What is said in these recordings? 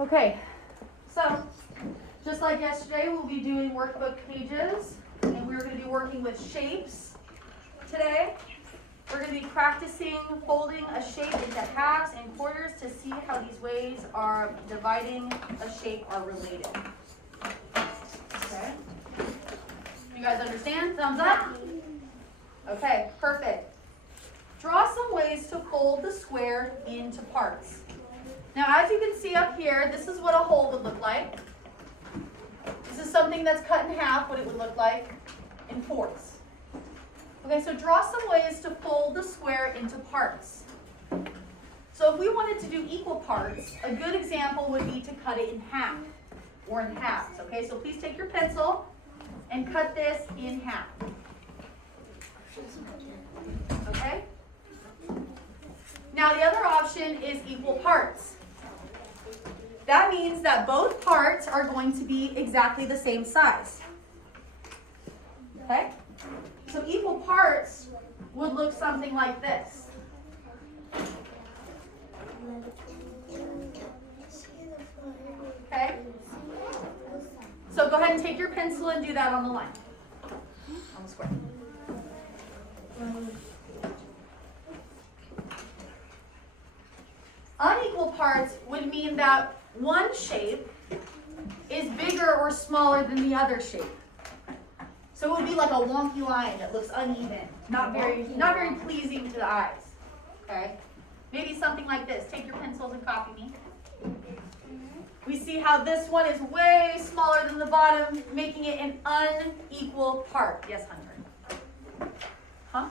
Okay, so just like yesterday, we'll be doing workbook pages, and we're going to be working with shapes today. We're going to be practicing folding a shape into halves and quarters to see how these ways of dividing a shape are related. Okay, you guys understand? Thumbs up? Okay, perfect. Draw some ways to fold the square into parts. Now, as you can see up here, this is what a hole would look like. This is something that's cut in half, what it would look like in fourths. Okay, so draw some ways to fold the square into parts. So if we wanted to do equal parts, a good example would be to cut it in half or in halves. Okay, so please take your pencil and cut this in half. Okay? Now the other option is equal parts. That means that both parts are going to be exactly the same size. Okay? So equal parts would look something like this. Okay? So go ahead and take your pencil and do that on the line. On the square. Unequal parts would mean that one shape is bigger or smaller than the other shape. So it would be like a wonky line that looks uneven, not very pleasing to the eyes. Okay? Maybe something like this. Take your pencils and copy me. We see how this one is way smaller than the bottom, making it an unequal part. Yes, Hunter? Huh?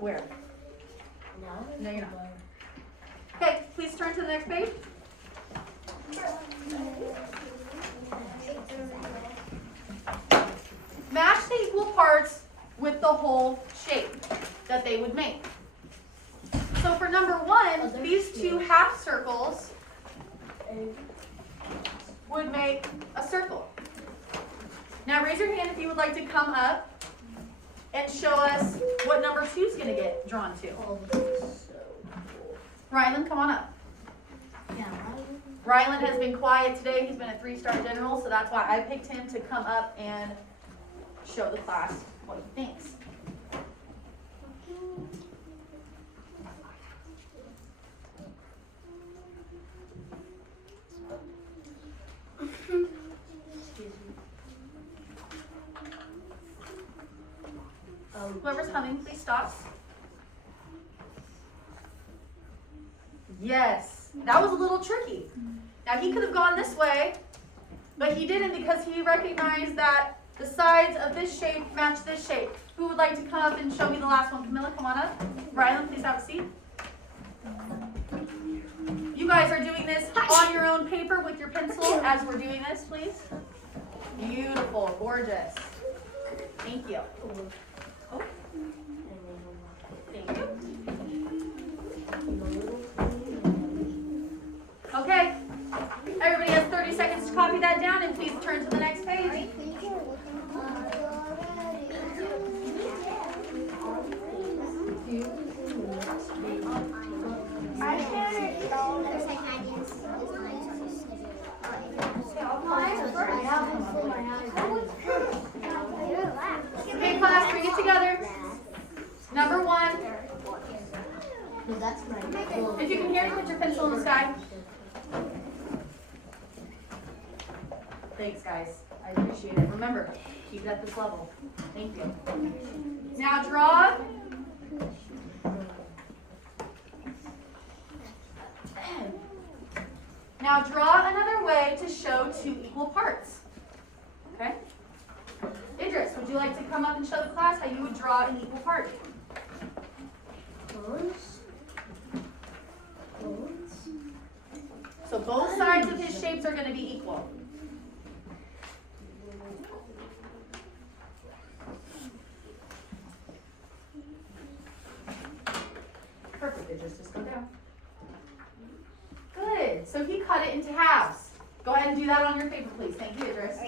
Where? No, you're not. Okay, please turn to the next page. Match the equal parts with the whole shape that they would make. So for number one, these two half circles would make a circle. Now raise your hand if you would like to come up and show us what number 2 is going to get drawn to. Rylan, come on up. Rylan has been quiet today. He's been a 3-star general, so that's why I picked him to come up and show the class what he thinks. Whoever's coming, please stop. Yes, that was a little tricky. Now he could have gone this way, but he didn't because he recognized that the sides of this shape match this shape. Who would like to come up and show me the last one? Camilla, come on up. Rylan, please have a seat. You guys are doing this on your own paper with your pencil as we're doing this, please. Beautiful, gorgeous. Thank you. Oh. Thank you. Okay. Everybody has 30 seconds to copy that down and please turn to the next page. Okay, class, bring it together. Number 1. If you can hear me, put your pencil in the sky. Thanks, guys. I appreciate it. Remember, keep it at this level. Thank you. Now draw. Now draw another way to show 2 equal parts. Okay? Idris, would you like to come up and show the class how you would draw an equal part? So both sides of his shapes are going to be equal. Perfect, Idris, just go down. Good, so he cut it into halves. Go ahead and do that on your paper, please. Thank you, Idris.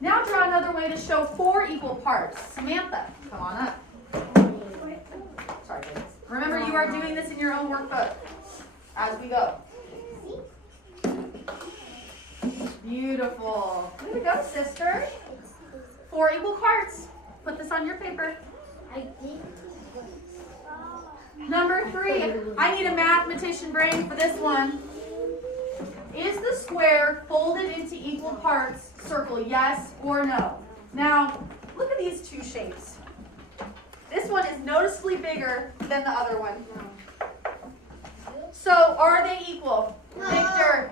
Now draw another way to show 4 equal parts. Samantha, come on up. Sorry, kids. Remember, you are doing this in your own workbook as we go. Beautiful. Way to go, sister. 4 equal parts. Put this on your paper. Number 3, I need a mathematician brain for this one. Is the square folded into equal parts? Circle yes or no. Now, look at these 2 shapes. This one is noticeably bigger than the other one. So, are they equal? No. Victor?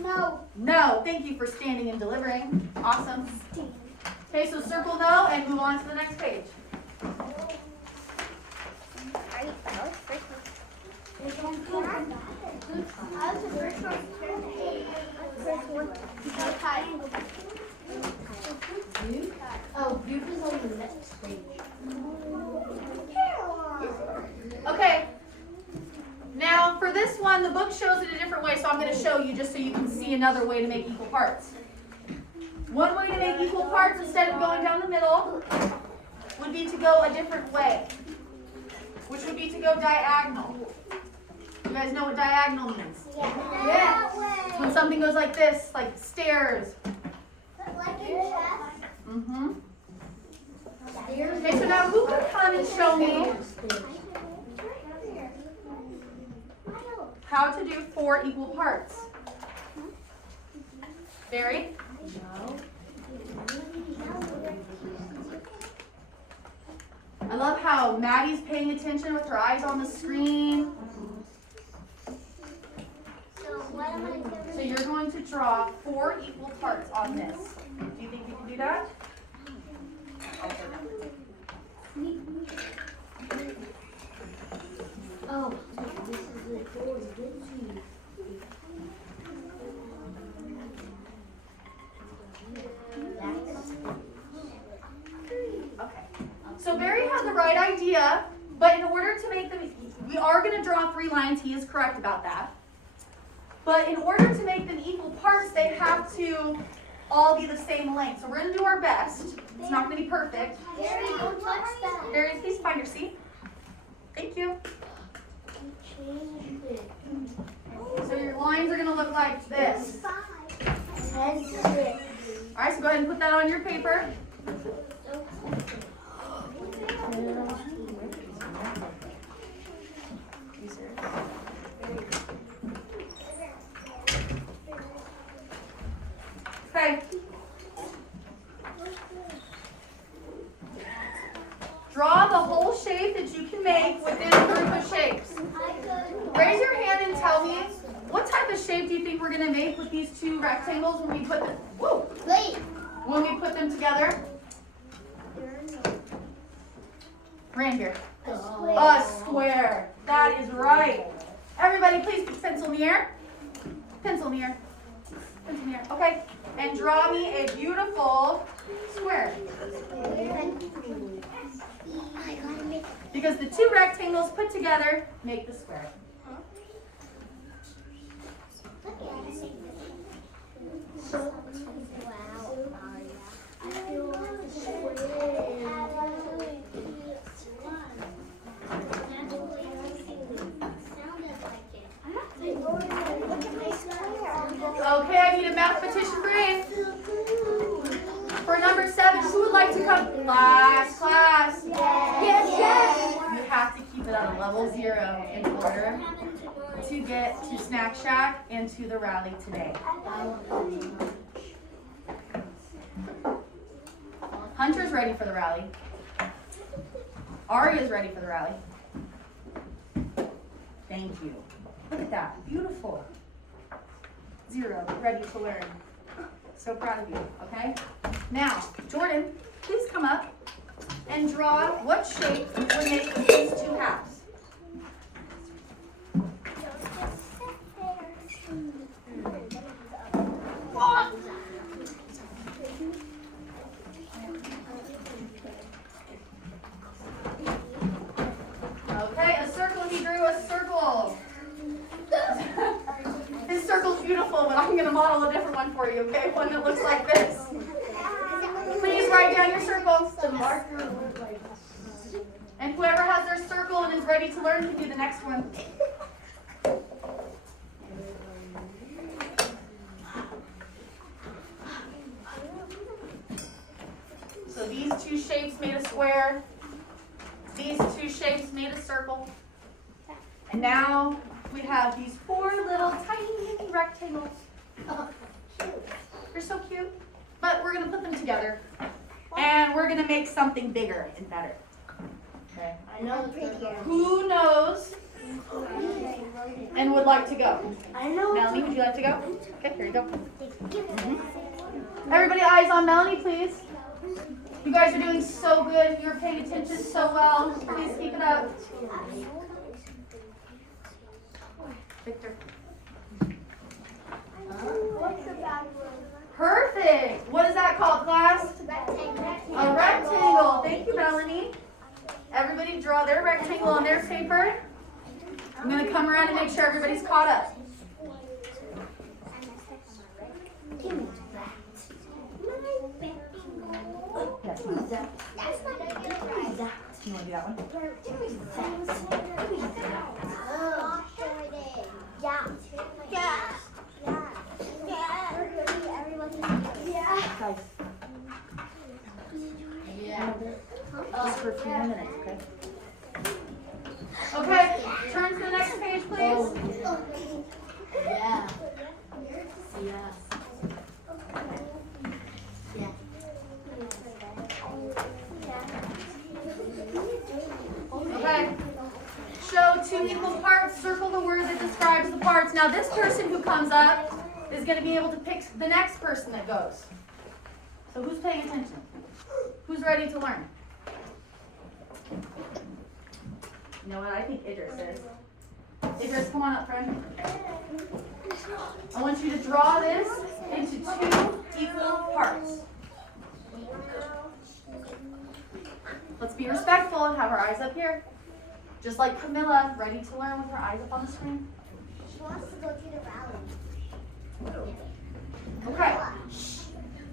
No. No. Thank you for standing and delivering. Awesome. Okay, so circle no and move on to the next page. Oh, Duke is on the next page. Okay. Now, for this one, the book shows it a different way, so I'm going to show you just so you can see another way to make equal parts. One way to make equal parts, instead of going down the middle, would be to go a different way, which would be to go diagonal. You guys know what diagonal means? Yes. It's when something goes like this, like stairs. Like in chess? Mm-hmm. Okay, so now who can come and show me how to do 4 equal parts? Barry? I love how Maddie's paying attention with her eyes on the screen. So you're going to draw 4 equal parts on this. Do you think you can do that? Oh, this is the board. Okay. So Barry has the right idea, but in order to make them, we are going to draw 3 lines. He is correct about that. But in order to make them equal parts, they have to all be the same length. So we're going to do our best. It's not going to be perfect. Barry, don't touch that. Barry, please find your seat. Thank you. So your lines are going to look like this. All right, so go ahead and put that on your paper. Okay. Draw the whole shape that you can make within a group of shapes. Raise your hand and tell me, what type of shape do you think we're going to make with these 2 rectangles when we put them, when we put them together? Reindeer. A square. That is right. Everybody, please put pencil in the air. Pencil in the air. Pencil in the air. Okay. And draw me a beautiful square. Because the 2 rectangles put together make the square. Okay, I need a mathematician brain. For number 7, who would like to come? Class. Yes. You have to keep it at a level 0 in order to get to Snack Shack and to the rally today. Hunter's ready for the rally. Aria's ready for the rally. Thank you. Look at that. Beautiful. 0, ready to learn. So proud of you, okay? Now, Jordan, please come up and draw what shape would make these 2 halves. Okay, a circle, he drew a circle. His circle's beautiful, but I'm going to model a different one for you, okay? One that looks like this. Please write down your circles. And whoever has their circle and is ready ready to learn, you can do the next one. So these two shapes made a square. These two shapes made a circle. And now we have these 4 little tiny rectangles. They're so cute. But we're going to put them together. And we're going to make something bigger and better. Okay. I know. Who knows and would like to go? I know. Melanie, would you like to go? Okay, here you go. Everybody, eyes on Melanie, please. You guys are doing so good. You're paying attention so well. Please keep it up. Victor. What's the bad word? Perfect. What is that called, class? A rectangle. Thank you, Melanie. Everybody draw their rectangle on their paper. I'm going to come around and make sure everybody's caught up. Yes. That's not a good right. You want to do that one? Guys. Just for a few more minutes, okay? Okay, turn to the next page, please. Yeah. Yes. Yeah. Okay. Show 2 equal parts. Circle the word that describes the parts. Now this person who comes up is going to be able to pick the next person that goes. So who's paying attention? Who's ready to learn? You know what? I think Idris is. Idris, come on up, friend. I want you to draw this into 2 equal parts. Let's be respectful and have our eyes up here. Just like Camilla, ready to learn with her eyes up on the screen. She wants to go to the rally. Okay.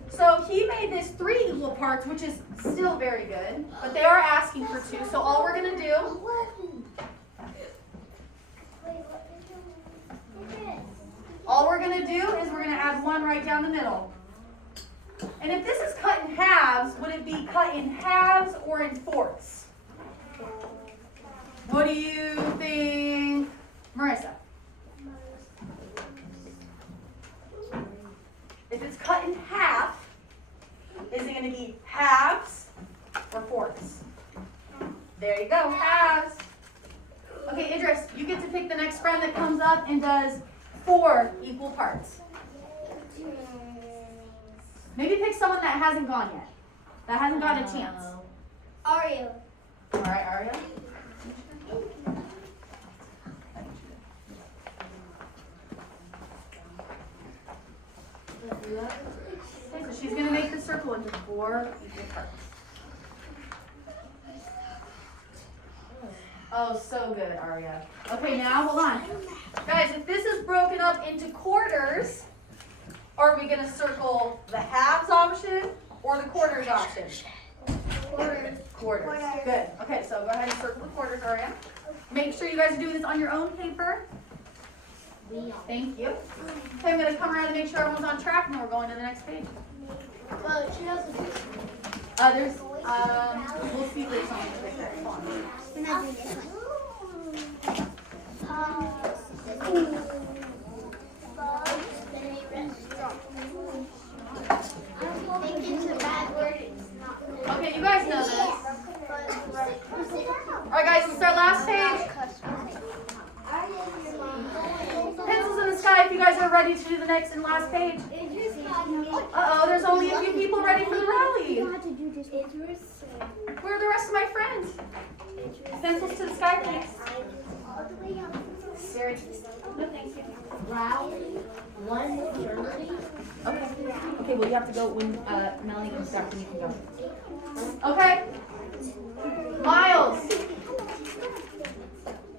So he made this 3 equal parts, which is still very good, but they are asking for 2. So all we're going to do, is we're going to add 1 right down the middle. And if this is cut in halves, would it be cut in halves or in fourths? What do you think, Marissa? If it's cut in half, is it going to be halves or fourths? There you go, halves. Okay, Idris, you get to pick the next friend that comes up and does 4 equal parts. Maybe pick someone that hasn't gone yet, that hasn't gotten a chance. Aria. All right, Aria. Okay, so she's going to make the circle into 4 equal parts. Oh, so good, Aria. Okay, now hold on. Guys, if this is broken up into quarters, are we going to circle the halves option or the quarters option? Quarters. Quarters. Good. Okay, so go ahead and circle the quarters, Aria. Make sure you guys are doing this on your own paper. Thank you. Okay, I'm going to come around and make sure everyone's on track, and then we're going to the next page. Well, she knows the We'll see which one to pick there. Hold on. Okay, you guys know this. Alright guys, it's our last page. Pencils in the sky if you guys are ready to do the next and last page. Uh-oh, there's only a few people ready for the rally. Where are the rest of my friends? Pencils to the sky, please. Sarah, no thank you. Rally. 1:30. Okay. Okay, well you have to go when Melanie comes back and you can go. Okay. Miles.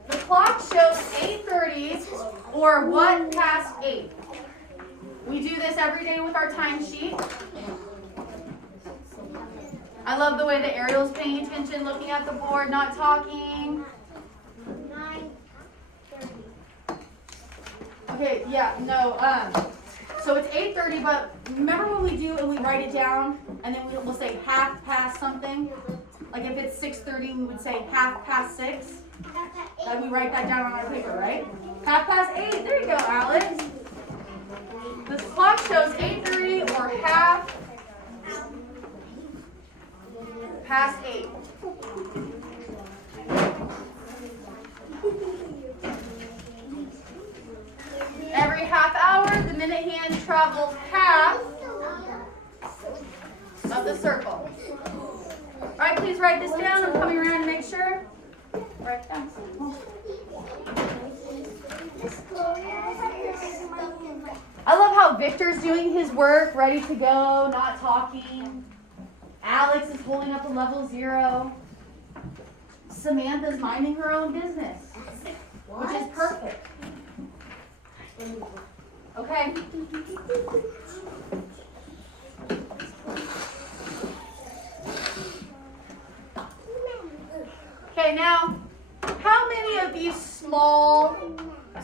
The clock shows 8:30 or what past 8? We do this every day with our timesheet. I love the way that Ariel's paying attention, looking at the board, not talking. Yeah, no, so it's 8:30, but remember when we do and we write it down and then we'll say half past something? Like if it's 6:30, we would say half past 6. Like we write that down on our paper, right? Half past 8. There you go, Alex. The clock shows 8:30 or half past 8. Every half hour, the minute hand travels half of the circle. All right, please write this down. I'm coming around to make sure. Write it down. I love how Victor's doing his work, ready to go, not talking. Alex is holding up a level 0. Samantha's minding her own business, which is perfect. Okay. Okay, now, how many of these small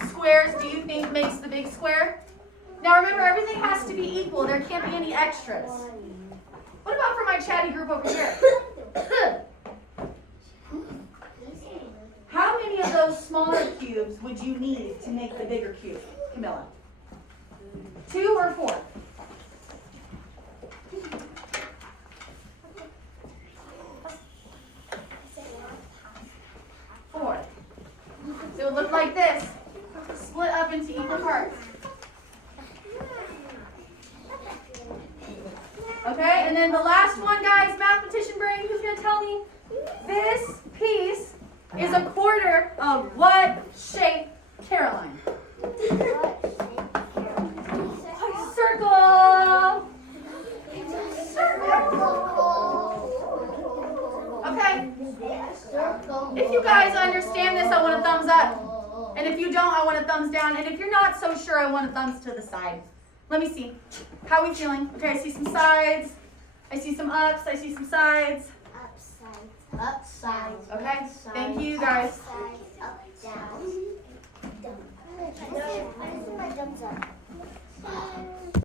squares do you think makes the big square? Now remember, everything has to be equal. There can't be any extras. What about for my chatty group over here? How many of those smaller cubes would you need to make the bigger cube, Camilla? 2 or 4? 4. So it would look like this, split up into equal parts. Okay, and then the last one, guys, mathematician brain, who's going to tell me? This piece is a quarter of what shape, Caroline? Circle. Okay. If you guys understand this, I want a thumbs up. And if you don't, I want a thumbs down. And if you're not so sure, I want a thumbs to the side. Let me see. How are we feeling? Okay, I see some sides. I see some ups. I see some sides. Upside. Okay, thank you guys. Up, down. Down.